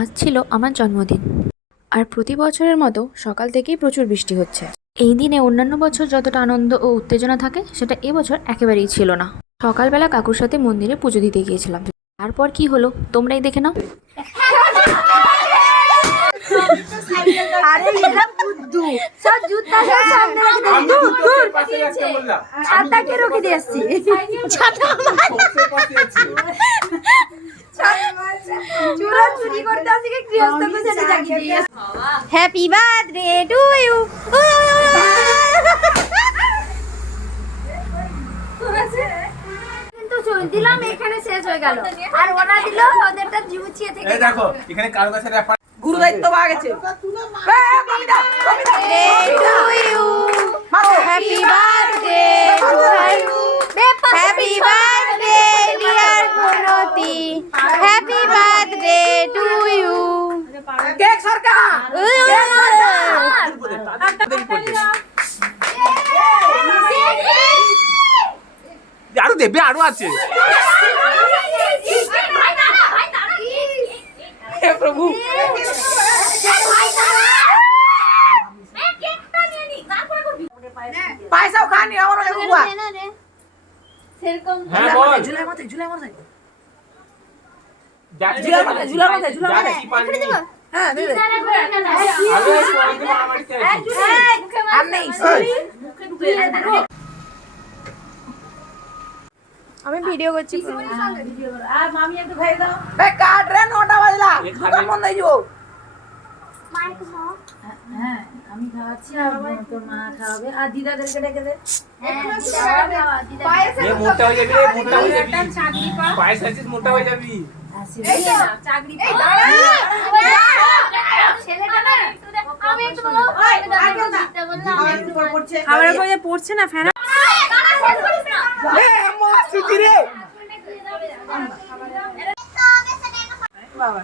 আজ ছিল আমার জন্মদিন, আর প্রতি বছরের মতো সকাল থেকেই প্রচুর বৃষ্টি হচ্ছে। এই দিনে অন্যান্য বছর যতটা আনন্দ ও উত্তেজনা থাকে সেটা এবছর একেবারেই ছিল না। সকালবেলা কাকুর সাথে মন্দিরে পুজো দিতে গিয়েছিলাম। তারপর কি হলো তোমরাই দেখে নাও। আরে এরা বুদ্ধু সব জুতা সব সামনে রেখে দে দূর দূর ছাতা কে রেখে দিয়েছি ছাতা চুরা চুরি করতে আসি কে গৃহস্থ কো সেটা জাগি দিয়ে হ্যাপি বার্থডে টু ইউ কিন্তু চল দিলাম এখানে শেষ হয়ে গেল আর ওরা দিল ওদেরটা জিউচিয়ে থেকে এই দেখো এখানে কারো কাছে গুরু দায়িত্ব পাওয়া গেছে। Happy birthday happy birthday dear Pranati happy birthday to you cake সরকার আরো দেবে আরো আছে। হে প্রভু পয়সাও খানি আমার অনেক বুয়া সেরকম হ্যাঁ বল ঝুলাই মাথায় ঝুলাই মাথায় যাচ্ছে ঝুলাই মাথায় কি পানি হ্যাঁ দে দে আরে পরে মারামারি চাইছি আর নেই মুখে ঢুকিয়ে দে আমি ভিডিও করছি আর মামি একটু খাই দাও এ কাট রে 9টা বাজলা দোকান বন্ধ হয়ে যাবো হ্যাঁ আমি খাওয়াচ্ছি আর তোর মা খাওয়াবে আর দিদাদেরকে ডেকে দে এ মোটা হয়ে যাবি রে মোটা হয়ে যাবি পায়েস আছিস মোটা হয়ে যাবি চাকরি খাবারের পরে পড়ছে না ফেনা এ মা সুজি রে বাবা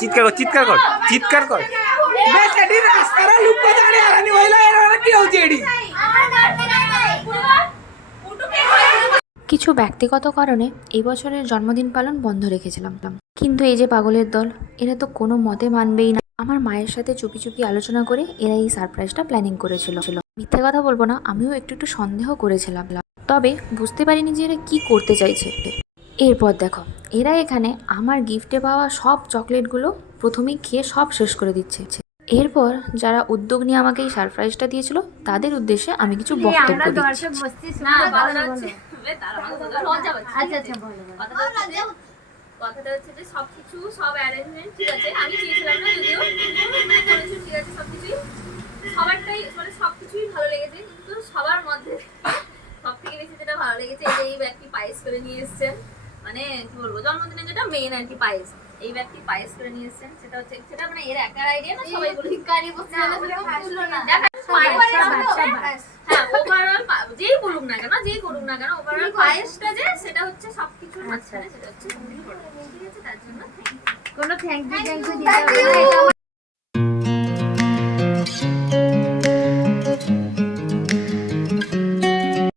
চিৎকার কর চিৎকার কর চিৎকার কর বেশ এডি রাস্তারে লুক করে জানি আনি হইলা এর কি হচ্ছে এডি কিছু ব্যক্তিগত কারণে এই বছরের জন্মদিন পালন বন্ধ রেখেছিলাম। কিন্তু এই যে পাগলের দল, এরা তো কোনো মতে মানবেই না। আমার মায়ের সাথে চুপি চুপি আলোচনা করে এরা এই সারপ্রাইজটা প্ল্যানিং করেছিল। মিথ্যে কথা বলবো না, আমিও একটু একটু সন্দেহ করেছিলাম, তবে বুঝতে পারিনি যে এরা কি করতে চাইছে। এরপর দেখো, এরা এখানে আমার গিফটে পাওয়া সব চকলেটগুলো প্রথমেই খেয়ে সব শেষ করে দিচ্ছে। এরপর যারা উদ্যোগ নিয়ে আমাকে এই সারপ্রাইজটা দিয়েছিল তাদের উদ্দেশ্যে আমি কিছু বক্তব্য দিচ্ছি। কথাটা হচ্ছে যে সবকিছু সব অ্যারেঞ্জমেন্ট ঠিক আছে, আমি চেয়েছিলাম না যদিও করেছি ঠিক আছে, সবকিছুই সবারটাই মানে সবকিছুই ভালো লেগেছে, কিন্তু সবার মধ্যে সব থেকে বেশি যেটা ভালো লেগেছে এই ব্যক্তি পায়েস করে নিয়ে এসেছেন, মানে কি বলবো জন্মদিনে যেটা মেইন আর কি পায়েস, এই ব্যক্তি পায়েস করে নিয়ে এসেছেন। সেটা হচ্ছে সেটা মানে এর একার আইডিয়া না, সবাই বলে ভিখারি বসে না হ্যাঁ ওভারঅল যেই বলুক না কেন যেই করুক না কেন ওভারঅল পায়েসটা যে সেটা হচ্ছে সবকিছুর মাঝখানে সেটা হচ্ছে ঠিক আছে, তার জন্য কোনো থ্যাংক ইউ দিতে হবে না।